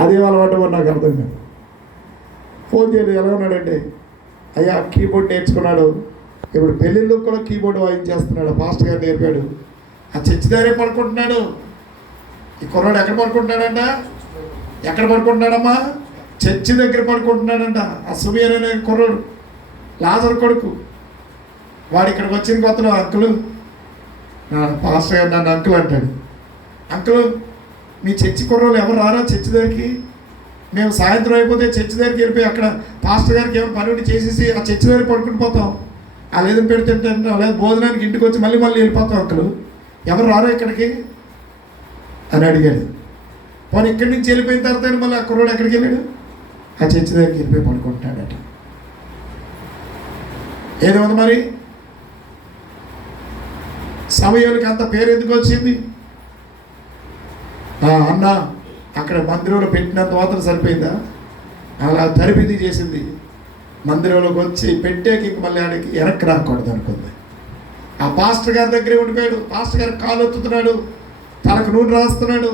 అదే అలవాటు నాకు అర్థం కాదు. ఫోన్ చేయలేదు. ఎలా ఉన్నాడంటే, అయ్యా కీబోర్డ్ నేర్చుకున్నాడు, ఇప్పుడు పెళ్ళిళ్ళు కూడా కీబోర్డ్ వాయించేస్తున్నాడు, పాస్టర్ గారు నేర్పాడు. ఆ చర్చి దగ్గరే పడుకుంటున్నాడు. ఈ కుర్రాడు ఎక్కడ పడుకుంటున్నాడంట? ఎక్కడ పడుకుంటున్నాడమ్మా? చర్చి దగ్గర పడుకుంటున్నాడంట. ఆ సుబియర్ అనే కుర్రాడు, లాజర్ కొడుకు. వాడు ఇక్కడికి వచ్చిన కొత్తలో, అంకులు పాస్టర్ గారు నన్ను అంకుల్ అంటాడు. అంకుల్ మీ చర్చి కుర్రోళ్ళు ఎవరు రారా చర్చి దగ్గరికి? మేము సాయంత్రం అయిపోతే చర్చి దగ్గరికి వెళ్ళిపోయి అక్కడ పాస్టర్ గారికి ఏమైనా పని ఉండి చేసేసి ఆ చర్చి దగ్గర పడుకుని పోతాం. ఆ లేదు పెడితే లేదు భోజనానికి ఇంటికి వచ్చి మళ్ళీ వెళ్ళిపోతాం. అంకులు ఎవరు రారా ఇక్కడికి అని అడిగాడు. పోనీ ఇక్కడి నుంచి వెళ్ళిపోయిన తర్వాత మళ్ళీ ఆ కుర్రోడు ఎక్కడికి వెళ్ళాడు? ఆ చర్చి దగ్గరికి వెళ్ళిపోయి పడుకుంటున్నాడట. ఏదేముంది మరి, సమయానికి అంత పేరు ఎందుకు వచ్చింది? అన్న అక్కడ మందిరంలో పెట్టినంత మాత్రం సరిపోయిందా? అలా తరిపిది చేసింది. మందిరంలోకి వచ్చి పెట్టేకి మళ్ళీ ఆడికి వెనక్కి రాకూడదు అనుకుంది. ఆ పాస్టర్ గారి దగ్గరే ఉండిపోయాడు. పాస్టర్ గారు కాలు ఎత్తుతున్నాడు, తనకు నూనె రాస్తున్నాడు,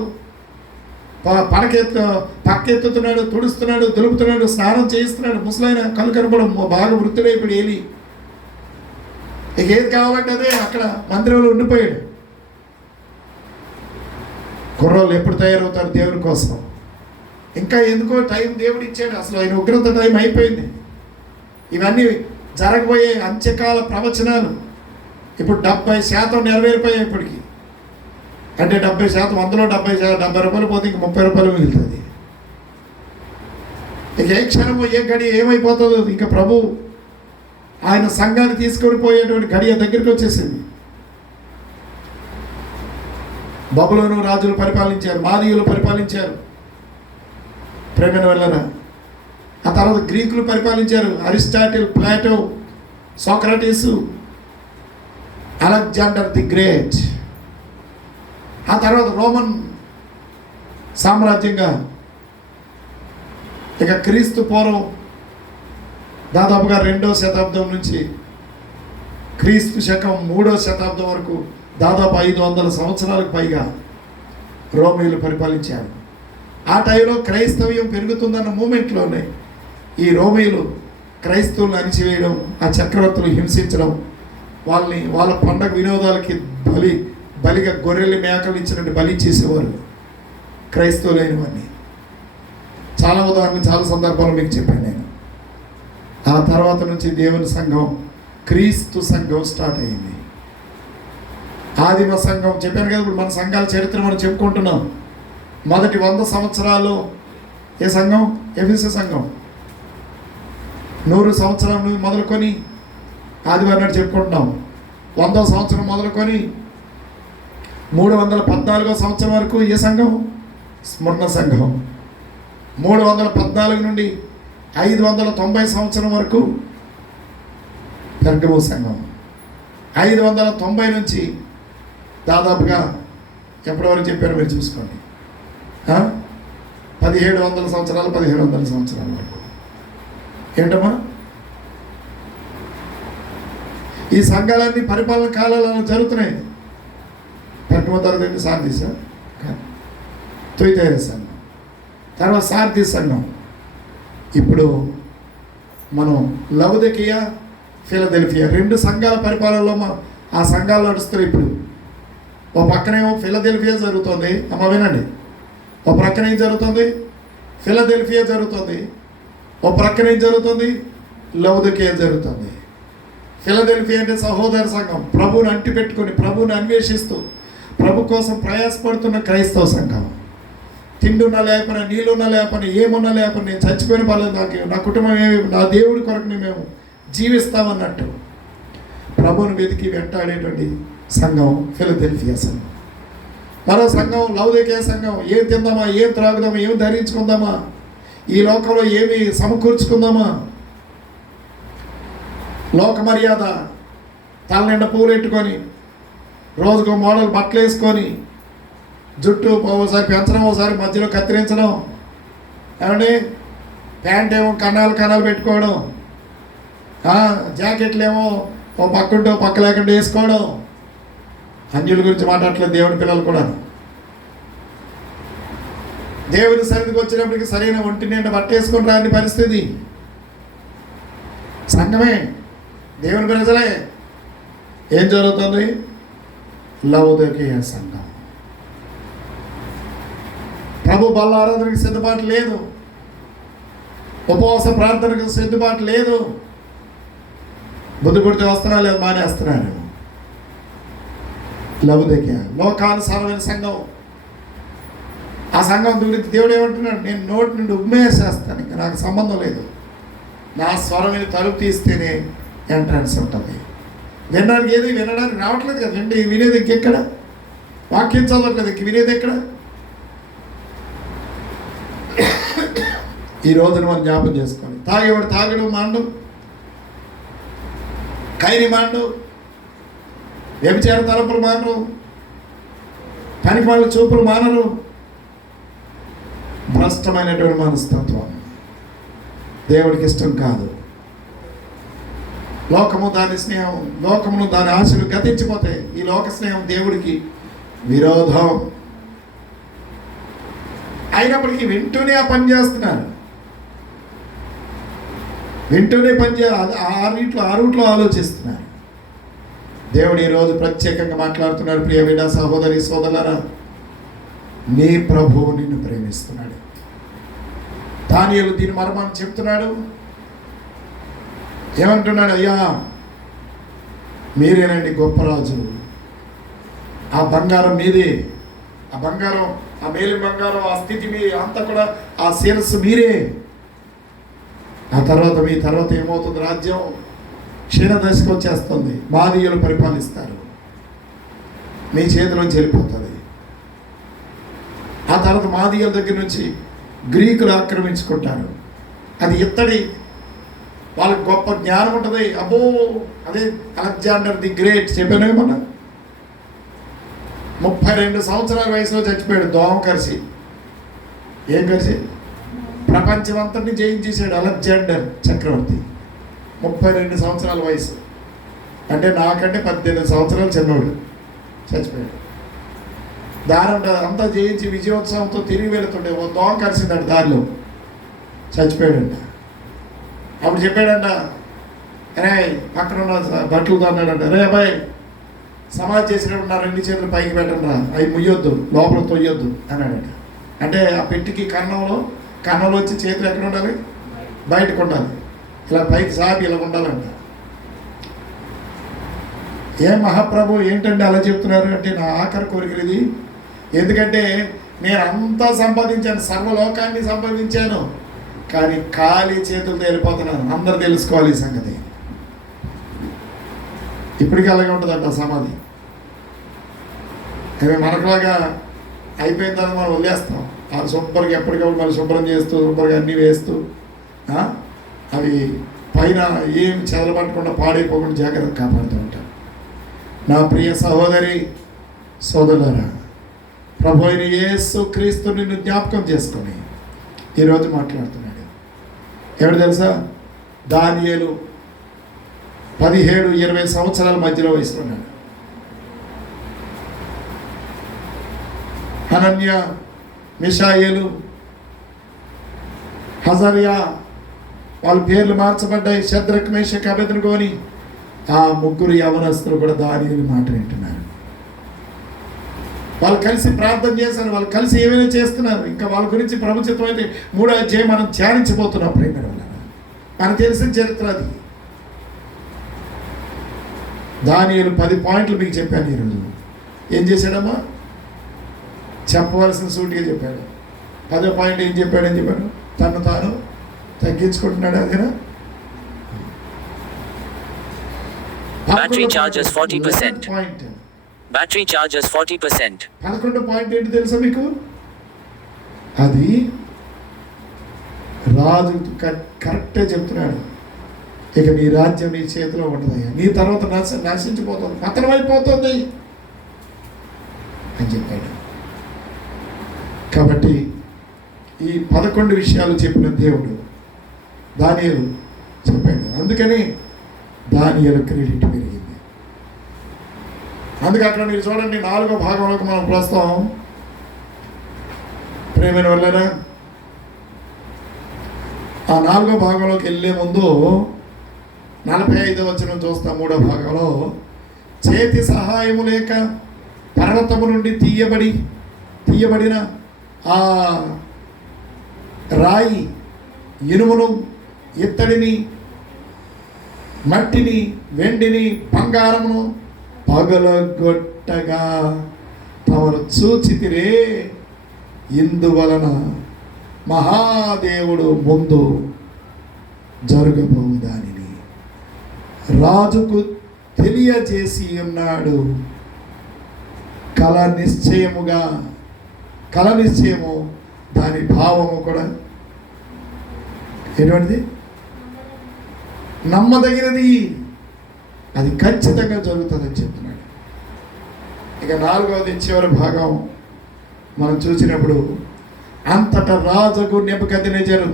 పక్క ఎత్తుతున్నాడు, తుడుస్తున్నాడు, దులుపుతున్నాడు, స్నానం చేయిస్తున్నాడు. ముసలైన కళ్ళు కనపడం బాగా వృత్తుడైపోయాడు. ఏలి ఇక ఏది కావాలంటే అదే అక్కడ మందిరంలో ఉండిపోయాడు. కుర్రోళ్ళు ఎప్పుడు తయారవుతారు దేవుని కోసం? ఇంకా ఎందుకో టైం దేవుడు ఇచ్చాడు. అసలు ఆయన ఉగ్రత టైం అయిపోయింది. ఇవన్నీ జరగబోయే అంత్యకాల ప్రవచనాలు ఇప్పుడు 70% నెరవేరిపోయాయి ఇప్పటికి. అంటే 70%, అందులో 70 రూపాయలు పోతే ఇంక 30 రూపాయలు మిగులుతుంది. ఇక ఏ క్షణము ఏ గడి ఏమైపోతుందో, ఇంకా ప్రభు ఆయన సంఘాన్ని తీసుకొని పోయేటువంటి గడియ దగ్గరికి వచ్చేసింది. బబులోను రాజులు పరిపాలించారు, మాదీయులు పరిపాలించారు, ప్రేమైన వెళ్ళరా. ఆ తర్వాత గ్రీకులు పరిపాలించారు, Aristotle, Plato, Socrates, Alexander the great. ఆ తర్వాత రోమన్ సామ్రాజ్యంగా ఇక క్రీస్తు పూర్వం దాదాపుగా 2వ శతాబ్దం నుంచి క్రీస్తు శకం 3వ శతాబ్దం వరకు దాదాపు 500 సంవత్సరాలకు పైగా రోమీయులు పరిపాలించారు. ఆ టైంలో క్రైస్తవ్యం పెరుగుతుందన్న మూమెంట్లోనే ఈ రోమీయులు క్రైస్తవులను అణిచివేయడం, ఆ చక్రవర్తులు హింసించడం, వాళ్ళ పండగ వినోదాలకి బలిగా గొర్రెలు మేకలు ఇచ్చినట్టు బలి చేసేవారు క్రైస్తవులైనవన్నీ. చాలా ఉదాహరణలు చాలా సందర్భాలు మీకు చెప్పాను నేను. ఆ తర్వాత నుంచి దేవుని సంఘం, క్రీస్తు సంఘం స్టార్ట్ అయింది. ఆదిమ సంఘం చెప్పాను కదా. ఇప్పుడు మన సంఘాల చరిత్ర మనం చెప్పుకుంటున్నాం. మొదటి 100 సంవత్సరాలు ఏ సంఘం? ఎఫెసు సంఘం. 100 సంవత్సరం మొదలుకొని ఆదివారం నాడు చెప్పుకుంటున్నాం. 100వ సంవత్సరం మొదలుకొని 314వ సంవత్సరం వరకు ఏ సంఘం? స్మరణ సంఘం. 314 నుండి 590 సంవత్సరం వరకు పెర్గము సంఘం. 590 నుంచి దాదాపుగా ఎప్పటి వరకు చెప్పారో మీరు చూసుకోండి. 1700 సంవత్సరాలు, 1500 సంవత్సరాల వరకు. ఏంటమ్మా ఈ సంఘాలన్నీ పరిపాలన కాలాలలో జరుగుతున్నాయి. పెర్గము తర్వాత సార్దీస, తుయితైర సంఘం, తర్వాత సార్దీస్ సంఘం. ఇప్పుడు మనం లవొదికయ, ఫిలదెల్ఫియా 2 సంఘాల పరిపాలనలో ఆ సంఘాలు నడుస్తున్నాయి. ఇప్పుడు ఓ పక్కనేమో ఫిలదెల్ఫియా జరుగుతుంది. అమ్మ వినండి, ఓ ప్రక్కన ఏం జరుగుతుంది? ఫిలదెల్ఫియా జరుగుతుంది. ఓ ప్రక్కన ఏం జరుగుతుంది? లవొదికయ జరుగుతుంది. ఫిలదెల్ఫియా అంటే సహోదర సంఘం, ప్రభువుని అంటి పెట్టుకొని, ప్రభువుని అన్వేషిస్తూ, ప్రభు కోసం ప్రయాసపడుతున్న క్రైస్తవ సంఘం. తిండున్నా లేకపోయినా, నీళ్ళున్నా లేకపోయినా, ఏమున్నా లేకపోయినా, నేను చచ్చిపోయిన పర్లేదు, నాకు నా కుటుంబం ఏమి, నా దేవుడి కొరకు మేము జీవిస్తామన్నట్టు ప్రభువుని వెతికి వెంటాడేటువంటి సంఘం ఫిలదెల్ఫియా సంఘం. మరో సంఘం లవొదికయ సంఘం. ఏం తిందామా, ఏం త్రాగుదామా, ఏం ధరించుకుందామా, ఈ లోకంలో ఏమి సమకూర్చుకుందామా, లోక మర్యాద, తలనిండా పూలు పెట్టుకొని, రోజుకో మోడల్ బట్టలు వేసుకొని, జుట్టు ఓసారి పెంచడం, ఓసారి మధ్యలో కత్తిరించడం, ఏమండి ప్యాంట్ ఏమో కన్నాలు పెట్టుకోవడం, జాకెట్లు ఏమో ఓ పక్కుంటో పక్క లేకుండా వేసుకోవడం. అన్యుల గురించి మాట్లాడట్లేదు, దేవుని పిల్లలు కూడా. దేవుని సన్నిధికి వచ్చినప్పటికి సరైన ఒంటి నిండా పట్టేసుకొని రాని పరిస్థితి. సంఘమే, దేవుని ప్రజలే. ఏం జరుగుతుంది? లవోదికీయ సంఘం ప్రభు బల్ల ఆరాధనకి సిద్ధపాటు లేదు, ఉపవాస ప్రార్థనకు సిద్ధపాటు లేదు. బుద్ధి పుడితే వస్తున్నారు, లేదు మానేస్తున్నారు. లవోదికీయ లోకానుసారమైన సంఘం. ఆ సంఘం గురించి దేవుడు ఏమంటున్నాడు? నేను నోటి నుండి ఉమ్మేసేస్తాను, ఇంకా నాకు సంబంధం లేదు. నా స్వరం విని తలుపు తీస్తేనే ఎంట్రన్స్ ఉంటుంది. వినడానికి ఏది వినడానికి రావట్లేదు కదా. వినేది ఇంకెక్కడ? వాక్యం చదవట్లేదు, ఇంక వినేది ఎక్కడ? ఈ రోజున మనం జ్ఞాపం చేసుకోండి. తాగేవాడు తాగడు మాండు, ఖైని మాండు, వ్యభిచార తలపులు మానరు, పనికి వాళ్ళ చూపులు మానరు. భ్రష్టమైనటువంటి మనస్తత్వం దేవుడికి ఇష్టం కాదు. లోకము దాని స్నేహం, లోకమును దాని ఆశలు గతించిపోతాయి. ఈ లోక స్నేహం దేవుడికి విరోధం. అయినప్పటికీ వింటూనే ఆ పని చేస్తున్నారు, వింటూనే ఆ రూట్లో ఆలోచిస్తున్నారు. దేవుడు ఈరోజు ప్రత్యేకంగా మాట్లాడుతున్నాడు. ప్రియ బిడ్డ, సహోదరి సోదరులారా, నీ ప్రభువు నిన్ను ప్రేమిస్తున్నాడు. దానియేలు దీని మర్మాన్ని చెప్తున్నాడు. ఏమంటున్నాడు? అయ్యా, మీరేనండి గొప్ప రాజు. ఆ బంగారం మీదే, ఆ బంగారం, ఆ మేలి బంగారం, ఆ స్థితి మీ అంతా కూడా, ఆ శిరస్సు మీరే. ఆ తర్వాత మీ తర్వాత ఏమవుతుంది? రాజ్యం క్షీణదశకు వచ్చేస్తుంది. మాదీయులు పరిపాలిస్తారు, మీ చేతిలోంచి వెళ్ళిపోతుంది. ఆ తర్వాత మాదీయుల దగ్గర నుంచి గ్రీకులు ఆక్రమించుకుంటారు. అది ఇత్తడి, వాళ్ళకి గొప్ప జ్ఞానం ఉంటుంది. అబ్బో, అదే అలెగ్జాండర్ ది గ్రేట్ చెప్పానేమన్నా. 32 సంవత్సరాల వయసులో చచ్చిపోయాడు దోమ కరిసి. ఏం కరిసి? ప్రపంచం అంతటిని జయించేశాడు అలెగ్జాండర్ చక్రవర్తి. 32 సంవత్సరాల వయసు, అంటే నాకంటే 18 సంవత్సరాలు చిన్నోడు చచ్చిపోయాడు. దారం అంతా జయించి విజయోత్సవంతో తిరిగి వెళుతుండే ఓ దోమ కరిసిందంట, దారిలో చచ్చిపోయాడంట. అప్పుడు చెప్పాడంట, అరే పక్కన ఉన్న బట్టలు అన్నాడంట, అరే అబ్బాయి సమాధి చేసినప్పుడు నా 2 చేతులు పైకి పెట్టండి రా, అవి ముయ్యొద్దు, లోపల తొయ్యొద్దు అన్నాడట. అంటే ఆ పెట్టికి కన్నంలో వచ్చి చేతులు ఎక్కడ ఉండాలి? బయటకు ఉండాలి. ఇలా పైకి సాపి ఇలా ఉండాలంట. ఏం మహాప్రభు ఏంటంటే అలా చెప్తున్నారు అంటే, నా ఆఖరి కోరిక ఇది. ఎందుకంటే నేను అంతా సంపాదించాను, సర్వలోకాన్ని సంపాదించాను, కానీ ఖాళీ చేతులతో వెళ్ళిపోతున్నాను. అందరూ తెలుసుకోవాలి ఈ సంగతి. ఇప్పటికీ అలాగే ఉంటుందంట సమాధి. అవి మనకులాగా అయిపోయిన తర్వాత మనం వదిలేస్తాం. అది శుభ్రంగా ఎప్పటికప్పుడు మళ్ళీ శుభ్రం చేస్తూ, శుభ్రంగా అన్నీ వేస్తూ, అవి పైన ఏం చెదలబట్టకుండా పాడైపోకుండా జాగ్రత్త కాపాడుతూ ఉంటాం. నా ప్రియ సహోదరి సోదరులారా, ప్రభు అయిన యేసు క్రీస్తు నిన్ను జ్ఞాపకం చేసుకొని ఈరోజు మాట్లాడుతున్నాడు. ఎవరు తెలుసా? దానియేలు 17-20 సంవత్సరాల మధ్యలో వయసులో ఉన్నాడు. హనన్య, మిషాయేలు, హజర్యా వాళ్ళ పేర్లు మార్చబడ్డాయి. షద్రక్, మేషక్, అబేద్నెగో అని ఆ 3 యవనస్తులు కూడా దానియేలు మాట వింటున్నారు. వాళ్ళు కలిసి ప్రార్థన చేశారు, వాళ్ళు కలిసి ఏమైనా చేస్తున్నారు. ఇంకా వాళ్ళ గురించి ప్రభుత్వం అయితే 3వ అధ్యాయం మనం ధ్యానించబోతున్నాం. ప్రేమ వల్ల మనకు తెలిసిన చరిత్ర అది. దానియేలు 10 పాయింట్లు మీకు చెప్పాను ఈరోజు. ఏం చేశాడమ్మా? చెప్పవలసిన సూటిగా చెప్పాడు. 10వ పాయింట్ ఏం చెప్పాడు? తను తాను తగ్గించుకుంటున్నాడు. అదేనా? Battery charges 40%. Battery charges 40%. 11వ point ఏంటి తెలుసా మీకు? అది రాజు కరెక్టే చెప్తున్నాడు. ఇక నీ రాజ్యం నీ చేతిలో ఉంటుందయ్యా, నీ తర్వాత నశించిపోతుంది, పతనం అయిపోతుంది అని చెప్పాడు. కాబట్టి ఈ 11 విషయాలు చెప్పిన దేవుడు దానియేలు చెప్పాడు. అందుకని దానియేలు క్రెడిట్ పెరిగింది. అందుకే అక్కడ మీరు చూడండి, 4వ భాగంలోకి మనం ప్రస్తుతం ప్రేమైన వల్లరా ఆ 4వ భాగంలోకి వెళ్ళే ముందు 45వ వచనం చూస్తాం. 3వ భాగంలో చేతి సహాయము లేక పర్వతము నుండి తీయబడిన ఆ రాయి ఇనుమును, ఇత్తడిని, మట్టిని, వెండిని, బంగారమును పగలగొట్టగా తమను చూచితిరే. ఇందువలన మహాదేవుడు ముందు జరగబోవు దానిని రాజుకు తెలియజేసి ఉన్నాడు. కళ నిశ్చయము దాని భావము కూడా ఎటువంటిది? నమ్మదగినది, అది ఖచ్చితంగా జరుగుతుందని చెప్తున్నాడు. ఇక 4వది చివరి భాగం మనం చూసినప్పుడు, అంతటా రాజుకు నెబుకద్నెజరు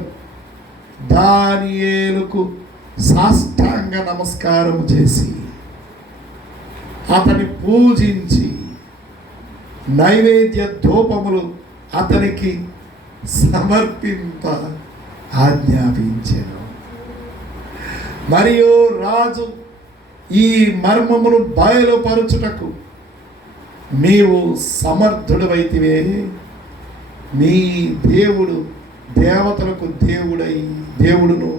దానియేలుకు సాష్టాంగ నమస్కారం చేసి అతని పూజించి నైవేద్య ధూపములు అతనికి సమర్పింప ఆజ్ఞాపించెను. మరియు రాజు ఈ మర్మమును బయలుపరచుటకు నీవు సమర్థుడవైతివే. నీ దేవుడు దేవతలకు దేవుడును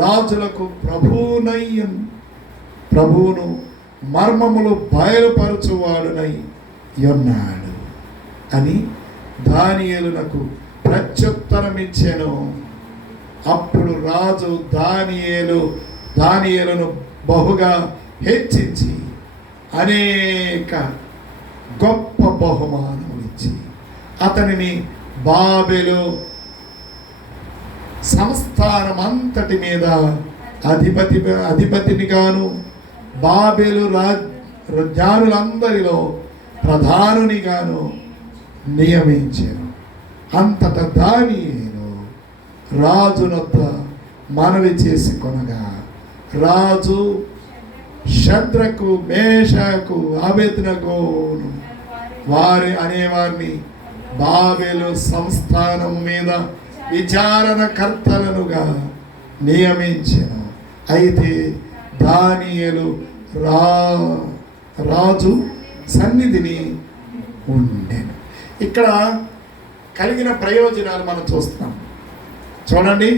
రాజులకు ప్రభువును మర్మములు బయలుపరచువాడునై ఉన్నాడు అని దానియేలునకు ప్రత్యుత్తరమిచ్చెను. అప్పుడు రాజు దానియేలును బహుగా హెచ్చించి అనేక గొప్ప బహుమానములు ఇచ్చి అతనిని బాబెలు సంస్థానం అంతటి మీద అధిపతిని గాను బాబెలు జ్ఞానులందరిలో ప్రధానునిగాను నియమించాను. అంతటా దానియేలు రాజునొద్ద మనవి చేసి కొనగా రాజు షద్రకు, మేషకు, అబేద్నెగోను అనేవారిని బాబెలు సంస్థానం మీద విచారణకర్తలనుగా నియమించెను. అయితే దానియేలు రాజు సన్నిధిని ఉండెను. ఇక్కడ కలిగిన మనం చూస్తున్నాం. చూడండి,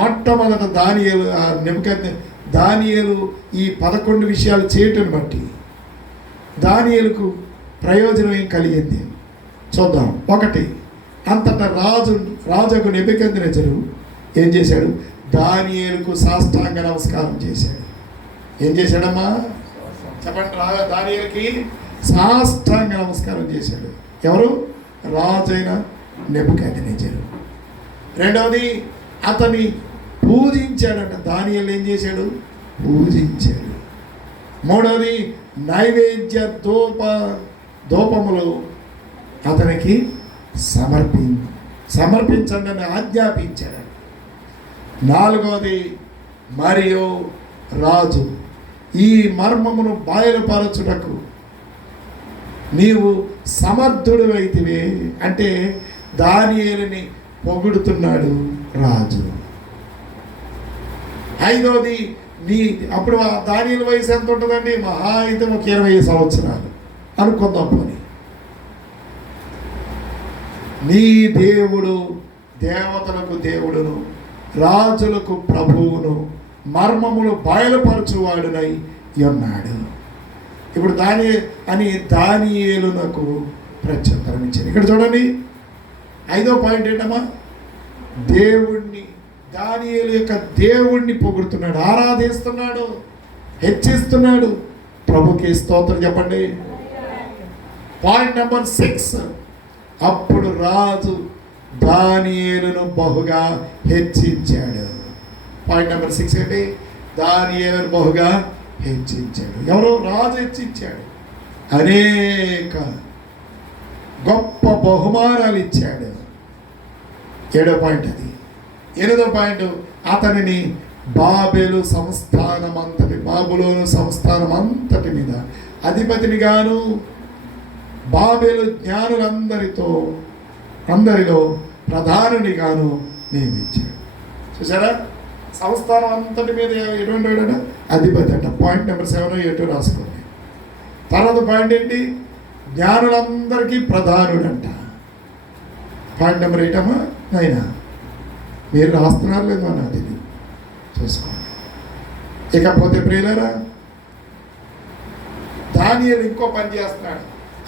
మొట్టమొదట దానియేలు ఈ 11 విషయాలు చేయటం బట్టి దానియేలుకు ప్రయోజనం ఏం కలిగింది చూద్దాం. 1, అంతటా రాజుకు నెబుకద్నెజరు ఏం చేశాడు? దానియేలుకు సాష్టాంగ నమస్కారం చేశాడు. ఏం చేశాడమ్మా చెప్పండి? దానియేలుకి సాష్టాంగ నమస్కారం చేశాడు. ఎవరు? రాజైన నెబుకద్నెజరు. 2వది, అతని పూజించాడంట. దానియేలు ఏం చేశాడు? పూజించాడు. 3వది, నైవేద్య ధూపములు అతనికి సమర్పించండి అని ఆజ్ఞాపించాడు. 4వది, మరియు రాజు ఈ మర్మమును బయలుపరచుటకు నీవు సమర్థుడు అయితివే అంటే దానియేలుని పొగుడుతున్నాడు రాజు. 5వది, అప్పుడు దానియేలు వయసు ఎంత ఉంటుందండి? మహా అయితే ఒక 20 సంవత్సరాలు అనుకుందాం. పోనీ నీ దేవుడు దేవతలకు దేవుడును రాజులకు ప్రభువును మర్మములు బయలుపరచువాడునై ఉన్నాడు. ఇప్పుడు దానియేలునకు ప్రత్యుత్తరం ఇచ్చింది. ఇక్కడ చూడండి, 5వ పాయింట్ ఏంటమ్మా? దానియేలు యొక్క దేవుణ్ణి పొగుడుతున్నాడు, ఆరాధిస్తున్నాడు, హెచ్చిస్తున్నాడు. ప్రభుకి స్తోత్రం చెప్పండి. పాయింట్ నెంబర్ 6, అప్పుడు రాజు దానియేలును బహుగా హెచ్చించాడు. పాయింట్ నెంబర్ 6 ఏంటి? దానియేలును బహుగా హెచ్చించాడు. ఎవరు? రాజు హెచ్చించాడు. అనేక గొప్ప బహుమానాలు ఇచ్చాడు. 7వ పాయింట్ అది. 8వ పాయింట్, అతనిని బాబెలు బాబులోను సంస్థానం అంతటి మీద అధిపతిని గాను బాబెలు జ్ఞానులందరితో అందరిలో ప్రధానునిగాను నియమించాడు. చూసారా, సంస్థానం అంతటి మీద ఎటువంటి వాడట? అధిపతి అంట. పాయింట్ నెంబర్ 7 8 రాసుకోండి. తర్వాత పాయింట్ ఏంటి? జ్ఞానులందరికీ ప్రధానుడంట. పాయింట్ నెంబర్ 8 అమ్మా 9. మీరు రాస్తున్నారు లేదు అని అది చూసుకోండి. ఇకపోతే ప్రియులారా, దానియేలు ఇంకో పని చేస్తున్నాడు.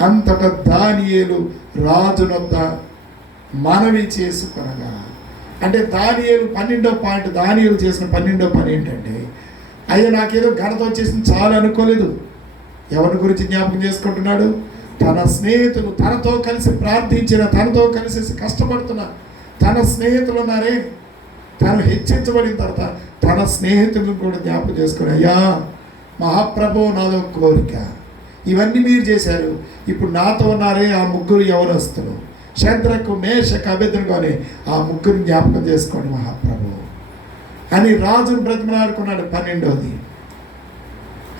అంతటా దానియేలు రాజునొద్ద మనవి చేసుకొనగా, అంటే దానియేలు 12వ పాయింట్, దానియేలు చేసిన 12వ పని ఏంటంటే, అయ్యో నాకేదో ఘనత వచ్చేసింది చాలు అనుకోలేదు. ఎవరి గురించి జ్ఞాపకం చేసుకుంటున్నాడు? తన స్నేహితులు, తనతో కలిసి ప్రార్థించిన, తనతో కలిసి కష్టపడుతున్న తన స్నేహితులు ఉన్నారే, తను హెచ్చించబడిన తర్వాత తన స్నేహితులను కూడా జ్ఞాపకం చేసుకుని, అయ్యా మహాప్రభు నాదో కోరిక, ఇవన్నీ మీరు చేశారు, ఇప్పుడు నాతో ఉన్నారే ఆ ముగ్గురు యవనస్తులు, శద్రకు మేషకు అబేద్నెగో అని ఆ ముగ్గురిని జ్ఞాపకం చేసుకోండి మహాప్రభు అని రాజును బ్రతిమలాడుకున్నాడు. 12వది.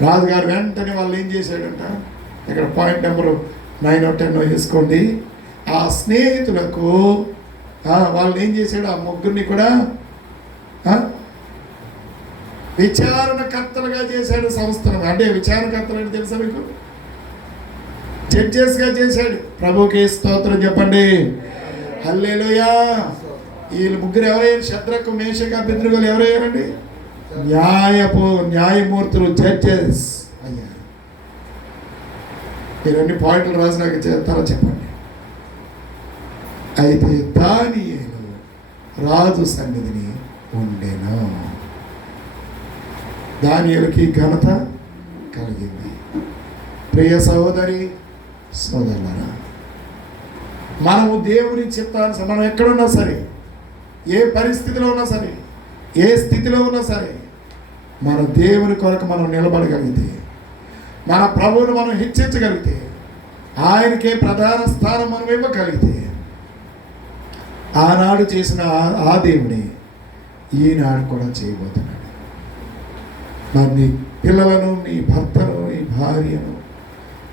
రాజుగారు వెంటనే వాళ్ళు ఏం చేశాడంట, ఇక్కడ పాయింట్ నెంబర్ 9 10 వేసుకోండి. ఆ స్నేహితులకు వాళ్ళు ఏం చేశాడు? ఆ ముగ్గురిని కూడా విచారణకర్తలుగా చేశాడు సంస్థను. అంటే విచారణకర్తలు అంటే తెలుసా మీకు? జడ్జెస్గా చేశాడు. ప్రభుకి స్తోత్రం చెప్పండి. హల్లెలూయా. వీళ్ళు ముగ్గురు ఎవరయ్యారు? శద్రకు మేషకు అబేద్నెగో ఎవరయ్యారండి? న్యాయమూర్తులు, జడ్జెస్ అయ్యారు. మీరు అన్ని పాయింట్లు రాసి నాకు చేస్తారో చెప్పండి. అయితే దానియేలు రాజు సన్నిధిని ఉండెను. దానియేలుకి ఘనత కలిగింది. ప్రియ సహోదరి సోదరులారా, మనము దేవుని చిత్తాన్ని, మనం ఎక్కడున్నా సరే, ఏ పరిస్థితిలో ఉన్నా సరే, ఏ స్థితిలో ఉన్నా సరే, మన దేవుని కొరకు మనం నిలబడగలిగితే, మన ప్రభువును మనం హెచ్చించగలిగితే, ఆయనకే ప్రధాన స్థానం మనం ఇవ్వగలిగితే, ఆనాడు చేసిన ఆ దేవుడే ఈనాడు కూడా చేయబోతున్నాడు. మరి నీ పిల్లలను, నీ భర్తను, నీ భార్యను,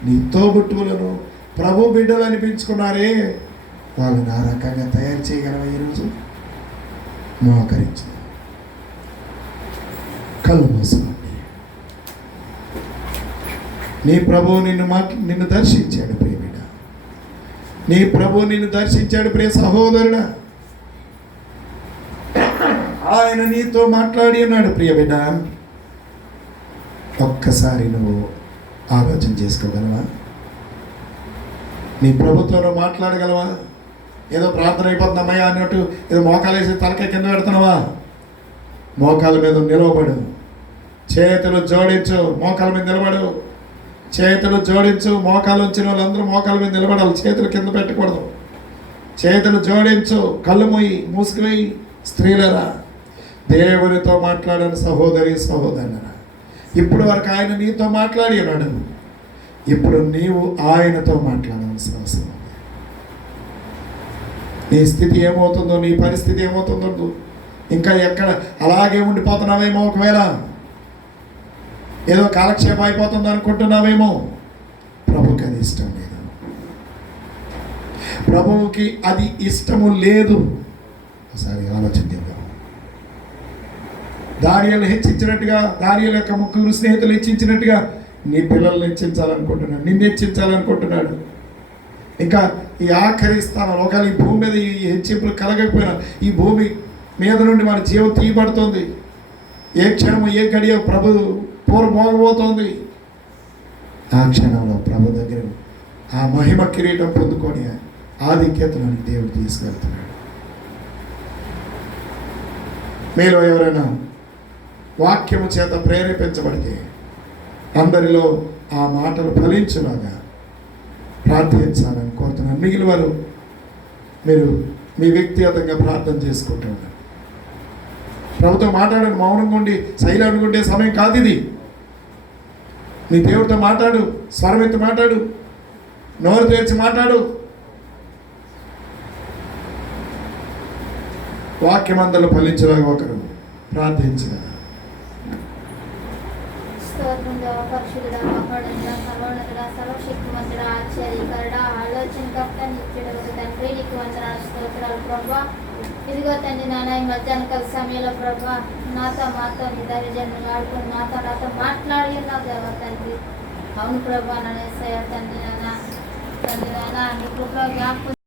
నీ తోబుట్టువులను ప్రభు బిడ్డలు అనిపించుకున్నారే, వాళ్ళని ఆ రకంగా తయారు చేయగలవా? ఈరోజు మోకరించు, కళ్ళు మూసుకోండి. నీ ప్రభు నిన్ను దర్శించాడు ప్రియ బిడ్డ. నీ ప్రభు నిన్ను దర్శించాడు ప్రియ సహోదరుడా. ఆయన నీతో మాట్లాడి ఉన్నాడు ప్రియ బిడ్డ. ఒక్కసారి నువ్వు ఆలోచన చేసుకోగలవా? నీ ప్రభుత్వంలో మాట్లాడగలవా? ఏదో ప్రార్థన అయిపోతుందమ్మయ్యా అన్నట్టు ఏదో మోకాలు వేసి తలకాయ కింద పెడుతున్నావా? మోకాల మీద నిలవబడు, చేతులు జోడించు, మోకాల మీద నిలబడు, చేతులు జోడించు. మోకాలు వచ్చిన వాళ్ళందరూ మోకాల మీద నిలబడాలి, చేతులు కింద పెట్టకూడదు. చేతులు జోడించు, కళ్ళు మూసుకుపోయి. స్త్రీలరా, దేవునితో మాట్లాడని సహోదరి సహోదరులరా, ఇప్పుడు వరకు ఆయన నీతో మాట్లాడి ఉన్నాడు. ఇప్పుడు నీవు ఆయనతో మాట్లాడవలసిన అవసరం. నీ స్థితి ఏమవుతుందో, నీ పరిస్థితి ఏమవుతుందో, ఇంకా ఎక్కడ అలాగే ఉండిపోతున్నావేమో, ఒకవేళ ఏదో కాలక్షేపం అయిపోతుంది అనుకుంటున్నావేమో. ప్రభుకి అది ఇష్టం లేదు. ప్రభువుకి అది ఇష్టము లేదు. ఒకసారి ఆలోచన చేద్దాం. దానియేలు హెచ్చించినట్టుగా, దానియేలు యొక్క ముగ్గురు స్నేహితులు హెచ్చించినట్టుగా నీ పిల్లల్ని హెచ్చించాలనుకుంటున్నాడు, నిన్ను హెచ్చించాలనుకుంటున్నాడు. ఇంకా ఈ ఆఖరి స్థానం, ఒకవేళ ఈ భూమి మీద ఈ హెచ్చింపులు కలగకపోయినా, ఈ భూమి మీద నుండి మన జీవం తీయబడుతుంది. ఏ క్షణము, ఏ గడియ ప్రభు మోగబోతోంది. ఆ క్షణంలో ప్రభు దగ్గర ఆ మహిమ కిరీటం పొందుకొని ఆధిక్యతలను దేవుడు తీసుకెళ్తున్నాడు. మీలో ఎవరైనా వాక్యము చేత ప్రేరేపించబడితే అందరిలో ఆ మాటలు ఫలించులాగా ప్రార్థించాలని కోరుతున్నాను. మిగిలిన వారు మీరు మీ వ్యక్తిగతంగా ప్రార్థన చేసుకుంటూ ఉన్నారు. ప్రభుతో మాట్లాడండి. మౌనంగా ఉండి సైలెంట్గా ఉండే సమయం కాదు ఇది. నీ దేవుడితో మాట్లాడు, స్వరం ఎత్తి మాట్లాడు, నోరు తెరిచి మాట్లాడు. వాక్యమందలు ఫలించలాగా ఒకరు ప్రార్థించగలరు. స్తోత్రం దేవా, పరిశుద్ధుడా, మహోన్నతుడా, సర్వోన్నతుడా, సర్వశక్తిమంతుడా, ఆశ్చర్యకరుడా, ఆలోచనకర్త, నిత్యుడు తండ్రి, నీకు వందనాలు స్తోత్రాలు ప్రభా. ఇదిగో తండ్రి నాన్న, ఈ మధ్యాహ్న కాల సమయంలో ప్రభా మాతో నీ దైవజనులు ఆడుకుని నాతో మాట్లాడి ఉన్నావు దేవా తండ్రి. అవును ప్రభా, నన్ను తండ్రి నాన్న నీ కృపలో జ్ఞాపకం